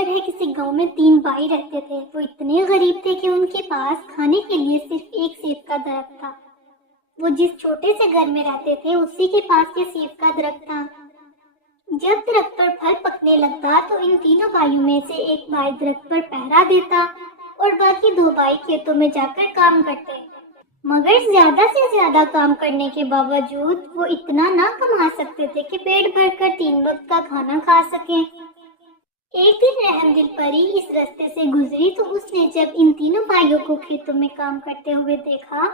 होकर है किसी गांव में 3 भाई रहते थे। वो इतने गरीब थे कि उनके पास खाने के लिए सिर्फ एक सेब का दरख्त था। वो जिस छोटे से घर में रहते थे उसी के पास ये सेब का दरख्त था। जब दरख्त पर फल पकने लगता तो इन तीनों भाइयों में से एक भाई दरख्त पर पहरा देता और बाकी 2 भाई खेतों में जाकर काम करते। मगर ज्यादा से ज्यादा काम करने के बावजूद वो इतना ना कमा सकते थे कि पेट भरकर 3 वक्त का खाना खा सकें। एक दिन रहमदिल परी इस रास्ते से गुजरी तो उसने जब इन तीनों भाइयों को खेतों में काम करते हुए देखा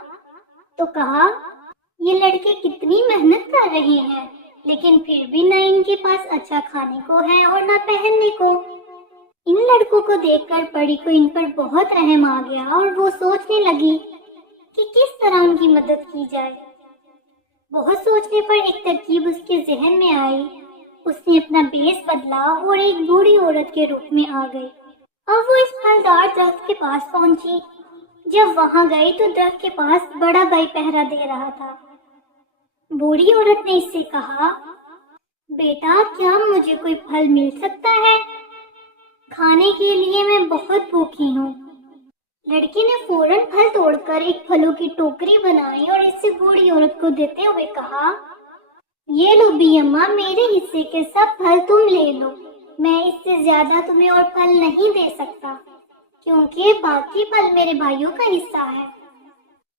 तो कहा, ये लड़के कितनी मेहनत कर रहे हैं, लेकिन फिर भी न इनके पास अच्छा खाने को है और न पहनने को। इन लड़कों को देखकर परी को इन पर बहुत रहम आ गया और वो सोचने लगी कि किस तरह उनकी मदद की जाए। बहुत सोचने पर एक तरकीब उसके जहन में आई। उसने अपना भेष बदला और एक बूढ़ी औरत के रूप में आ गई। अब वो इस फलदार दरख्त के पास पहुंची। जब वहां गई तो दरख्त के पास बड़ा भाई पहरा दे रहा था। बूढ़ी औरत ने इससे कहा, बेटा क्या मुझे कोई फल मिल सकता है? खाने के लिए मैं बहुत भूखी हूँ। लड़की ने फौरन फल तोड़कर एक फलों की टोकरी बनाई और इससे बूढ़ी औरत को देते हुए कहा, ये लो भी अम्मा, मेरे हिस्से के सब फल तुम ले लो। मैं इससे ज्यादा तुम्हें और फल नहीं दे सकता क्योंकि बाकी फल मेरे भाइयों का हिस्सा है।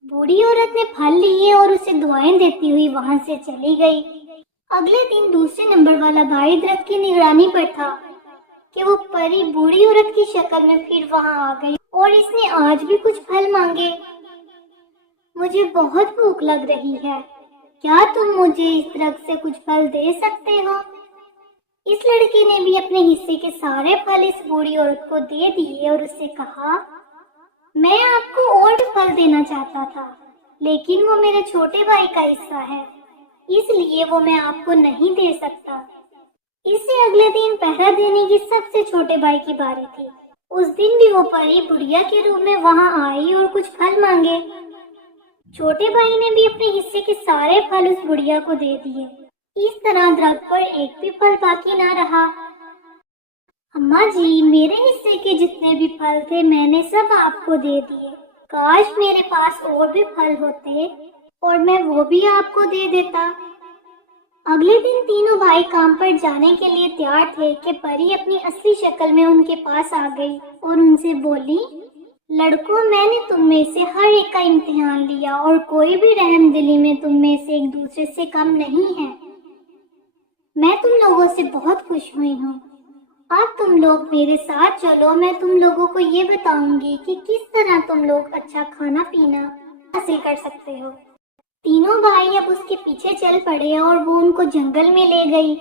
बूढ़ी औरत ने फल लिए और उसे दुआएं देती हुई वहां से चली गई। अगले दिन दूसरे नंबर वाला भाई दरख्त की निगरानी पर था कि वो परी बूढ़ी औरत की शक्ल में फिर वहां आ गई और इसने आज भी कुछ फल मांगे। मुझे बहुत भूख लग रही है, क्या तुम मुझे इस दरख्त से कुछ फल दे सकते हो? इस लड़के ने भी अपने हिस्से के सारे फल इस बूढ़ी औरत को दे दिए और उससे कहा, मैं आपको और भी फल देना चाहता था, लेकिन वो मेरे छोटे भाई का हिस्सा है, इसलिए वो मैं आपको नहीं दे सकता। इससे अगले दिन पहरा देने की सबसे छोटे भाई की बारी थी। उस दिन भी वो परी बुढ़िया के रूप में वहां आई और कुछ फल मांगे। छोटे भाई ने भी अपने हिस्से के सारे फल उस बुढ़िया को दे दिए। इस तरह दरख्त पर एक भी फल बाकी ना रहा। अम्मा जी, मेरे हिस्से के जितने भी फल थे मैंने सब आपको दे दिए। काश मेरे पास और भी फल होते और मैं वो भी आपको दे देता। अगले दिन तीनों भाई काम पर जाने के लिए तैयार थे कि परी अपनी असली शक्ल में उनके पास आ गई और उनसे बोली, लड़कों, मैंने तुम में से हर एक का इम्तिहान लिया और कोई भी रहमदिली में तुम में से एक दूसरे से कम नहीं है। मैं तुम लोगों से बहुत खुश हुई हूँ। अब तुम लोग मेरे साथ चलो, मैं तुम लोगों को ये बताऊंगी कि किस तरह तुम लोग अच्छा खाना पीना हासिल कर सकते हो। तीनों भाई अब उसके पीछे चल पड़े और वो उनको जंगल में ले गई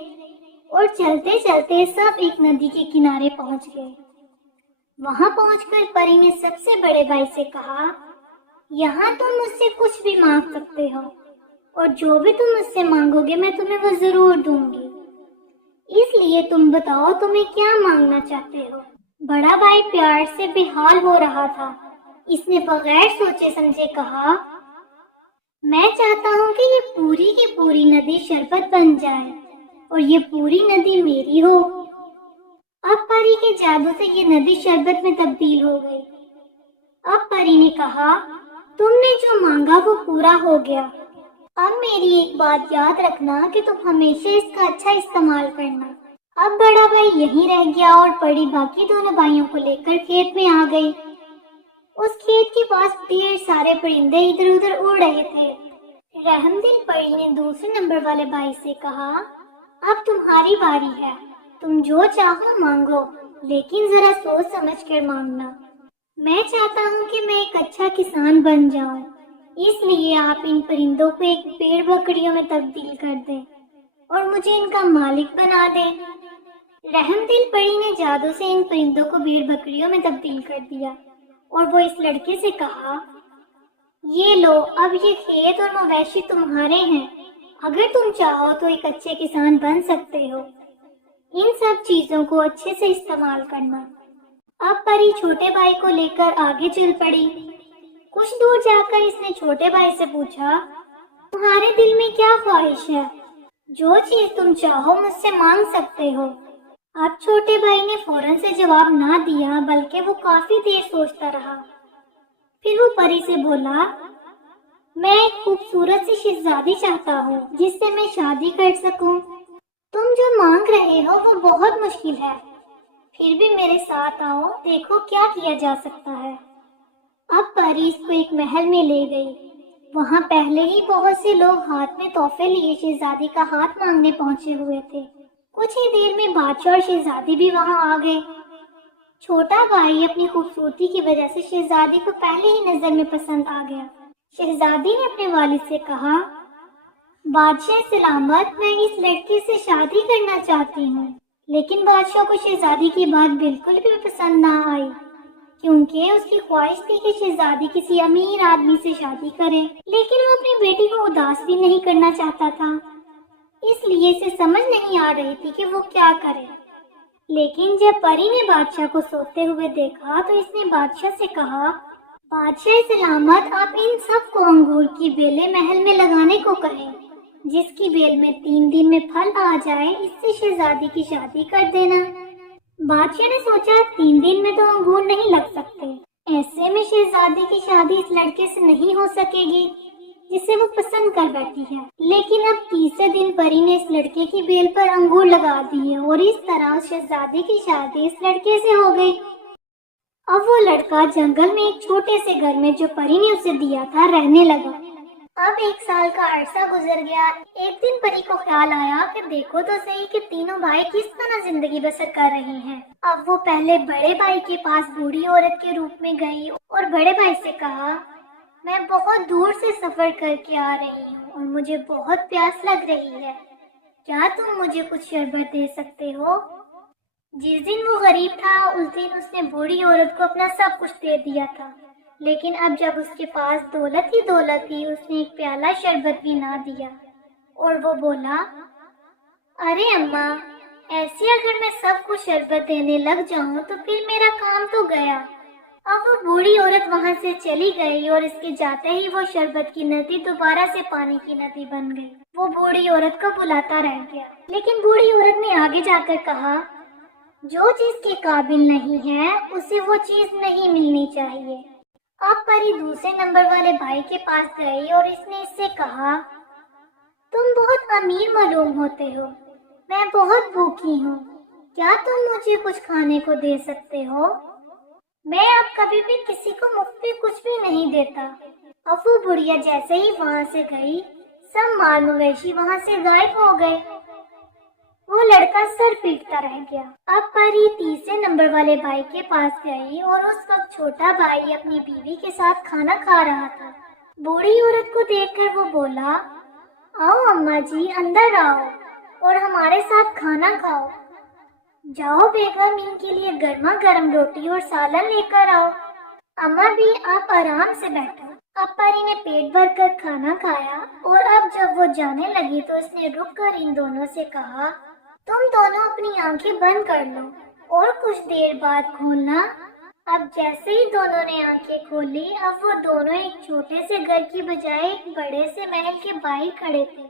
और चलते चलते सब एक नदी के किनारे पहुंच गए। वहां पहुंचकर परी ने सबसे बड़े भाई से कहा, यहाँ तुम मुझसे कुछ भी मांग सकते हो और जो भी तुम मुझसे मांगोगे मैं तुम्हें वो जरूर दूंगी, इसलिए तुम बताओ तुम्हें क्या मांगना चाहते हो। बड़ा भाई प्यार से बेहाल हो रहा था। इसने बगैर सोचे समझे कहा, मैं चाहता हूँ कि ये पूरी की पूरी नदी शरबत बन जाए और ये पूरी नदी मेरी हो। अब परी के जादू से ये नदी शरबत में तब्दील हो गई। अब परी ने कहा, तुमने जो मांगा वो पूरा हो गया। अब मेरी एक बात याद रखना कि तुम हमेशा इसका अच्छा इस्तेमाल करना। अब बड़ा भाई यहीं रह गया और परी बाकी दोनों भाइयों को लेकर खेत में आ गई। उस खेत के पास ढेर सारे परिंदे इधर उधर उड़ रहे थे। रहमदिल परी ने दूसरे नंबर वाले भाई से कहा, अब तुम्हारी बारी है, तुम जो चाहो मांगो, लेकिन जरा सोच समझ कर मांगना। मैं चाहता हूँ कि मैं एक अच्छा किसान बन जाऊँ, इसलिए आप इन परिंदों को एक पेड़ बकरियों में तब्दील कर दें और मुझे इनका मालिक बना दें। रहमदिल परी ने जादू से इन परिंदों को भेड़ बकरियों में तब्दील कर दिया और वो इस लड़के से कहा, ये लो, अब ये खेत और मवेशी तुम्हारे हैं। अगर तुम चाहो तो एक अच्छे किसान बन सकते हो। इन सब चीजों को अच्छे से इस्तेमाल करना। अब परी छोटे भाई को लेकर आगे चल पड़ी। कुछ दूर जाकर इसने छोटे भाई से पूछा, तुम्हारे दिल में क्या ख्वाहिश है? जो चीज तुम चाहो मुझसे मांग सकते हो। اب چھوٹے بھائی نے فوراً سے جواب نہ دیا، بلکہ وہ کافی دیر سوچتا رہا۔ پھر وہ پری سے بولا، میں ایک خوبصورت سی شہزادی چاہتا ہوں جس سے میں شادی کر سکوں۔ تم جو مانگ رہے ہو وہ بہت مشکل ہے، پھر بھی میرے ساتھ آؤ، دیکھو کیا کیا جا سکتا ہے۔ اب پری اس کو ایک محل میں لے گئی۔ وہاں پہلے ہی بہت سے لوگ ہاتھ میں تحفے لیے شہزادی کا ہاتھ مانگنے پہنچے ہوئے تھے۔ کچھ ہی دیر میں بادشاہ اور شہزادی بھی وہاں آ گئے۔ چھوٹا بھائی اپنی خوبصورتی کی وجہ سے شہزادی کو پہلے ہی نظر میں پسند آ گیا۔ شہزادی نے اپنے والد سے کہا، بادشاہ سلامت، میں اس لڑکی سے شادی کرنا چاہتی ہوں۔ لیکن بادشاہ کو شہزادی کی بات بالکل بھی پسند نہ آئی، کیونکہ اس کی خواہش تھی کہ شہزادی کسی امیر آدمی سے شادی کرے، لیکن وہ اپنی بیٹی کو اداس بھی نہیں کرنا چاہتا تھا، اس لیے اسے سمجھ نہیں آ رہی تھی کہ وہ کیا کرے۔ لیکن جب پری نے بادشاہ کو سوتے ہوئے دیکھا تو اس نے بادشاہ سے کہا، بادشاہ سلامت، آپ ان سب کو انگور کی بیلیں محل میں لگانے کو کہیں، جس کی بیل میں 3 دن میں پھل آ جائے اس سے شہزادی کی شادی کر دینا۔ بادشاہ نے سوچا 3 دن میں تو انگور نہیں لگ سکتے، ایسے میں شہزادی کی شادی اس لڑکے سے نہیں ہو سکے گی جسے وہ پسند کر بیٹھی ہے۔ لیکن اب تیسرے دن پری نے اس لڑکے کی بیل پر انگور لگا دیے اور اس طرح شہزادی کی شادی اس لڑکے سے ہو گئی۔ اب وہ لڑکا جنگل میں ایک چھوٹے سے گھر میں جو پری نے اسے دیا تھا رہنے لگا۔ اب 1 سال کا عرصہ گزر گیا۔ ایک دن پری کو خیال آیا کہ دیکھو تو صحیح کہ تینوں بھائی کس طرح زندگی بسر کر رہے ہیں۔ اب وہ پہلے بڑے بھائی کے پاس بوڑھی عورت کے روپ میں گئی اور بڑے بھائی سے کہا، میں بہت دور سے سفر کر کے آ رہی ہوں اور مجھے بہت پیاس لگ رہی ہے، کیا تم مجھے کچھ شربت دے سکتے ہو؟ جس دن وہ غریب تھا اس دن اس نے بوڑھی عورت کو اپنا سب کچھ دے دیا تھا، لیکن اب جب اس کے پاس دولت ہی دولت تھی اس نے ایک پیالہ شربت بھی نہ دیا، اور وہ بولا، ارے اماں، ایسے اگر میں سب کو شربت دینے لگ جاؤں تو پھر میرا کام تو گیا۔ اب وہ بوڑھی عورت وہاں سے چلی گئی اور اس کے جاتے ہی وہ شربت کی ندی دوبارہ سے پانی کی ندی بن گئی۔ وہ بوڑھی عورت کو بلاتا رہ گیا، لیکن بوڑھی عورت نے آگے جا کر کہا، جو چیز کے قابل نہیں ہے اسے وہ چیز نہیں ملنی چاہیے۔ اب پری دوسرے نمبر والے بھائی کے پاس گئی اور اس نے اس سے کہا، تم بہت امیر معلوم ہوتے ہو، میں بہت بھوکی ہوں، کیا تم مجھے کچھ کھانے کو دے سکتے ہو؟ میں اب کبھی بھی کسی کو مفت میں کچھ بھی نہیں دیتا۔ اب وہ بڑھیا جیسے ہی وہاں سے گئی سب مال مویشی وہاں سے غائب ہو گئے۔ وہ لڑکا سر پیٹتا رہ گیا۔ اب پری تیسرے نمبر والے بھائی کے پاس گئی اور اس وقت چھوٹا بھائی اپنی بیوی کے ساتھ کھانا کھا رہا تھا۔ بوڑھی عورت کو دیکھ کر وہ بولا، آؤ اماں جی، اندر آؤ اور ہمارے ساتھ کھانا کھاؤ۔ جاؤ بیگم، ان کے لیے گرما گرم روٹی اور سالن لے کر آؤ۔ اماں بھی آپ آرام سے بیٹھو۔ اب پری نے پیٹ بھر کر کھانا کھایا اور اب جب وہ جانے لگی تو اس نے رک کر ان دونوں سے کہا، تم دونوں اپنی آنکھیں بند کر لو اور کچھ دیر بعد کھولنا۔ اب جیسے ہی دونوں نے آنکھیں کھولی اب وہ دونوں ایک چھوٹے سے گھر کی بجائے ایک بڑے سے محل کے باہر کھڑے تھے۔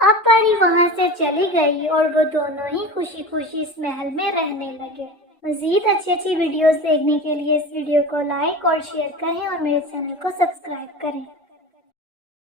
اب پری وہاں سے چلی گئی اور وہ دونوں ہی خوشی خوشی اس محل میں رہنے لگے۔ مزید اچھی ویڈیوز دیکھنے کے لیے اس ویڈیو کو لائک اور شیئر کریں اور میرے چینل کو سبسکرائب کریں۔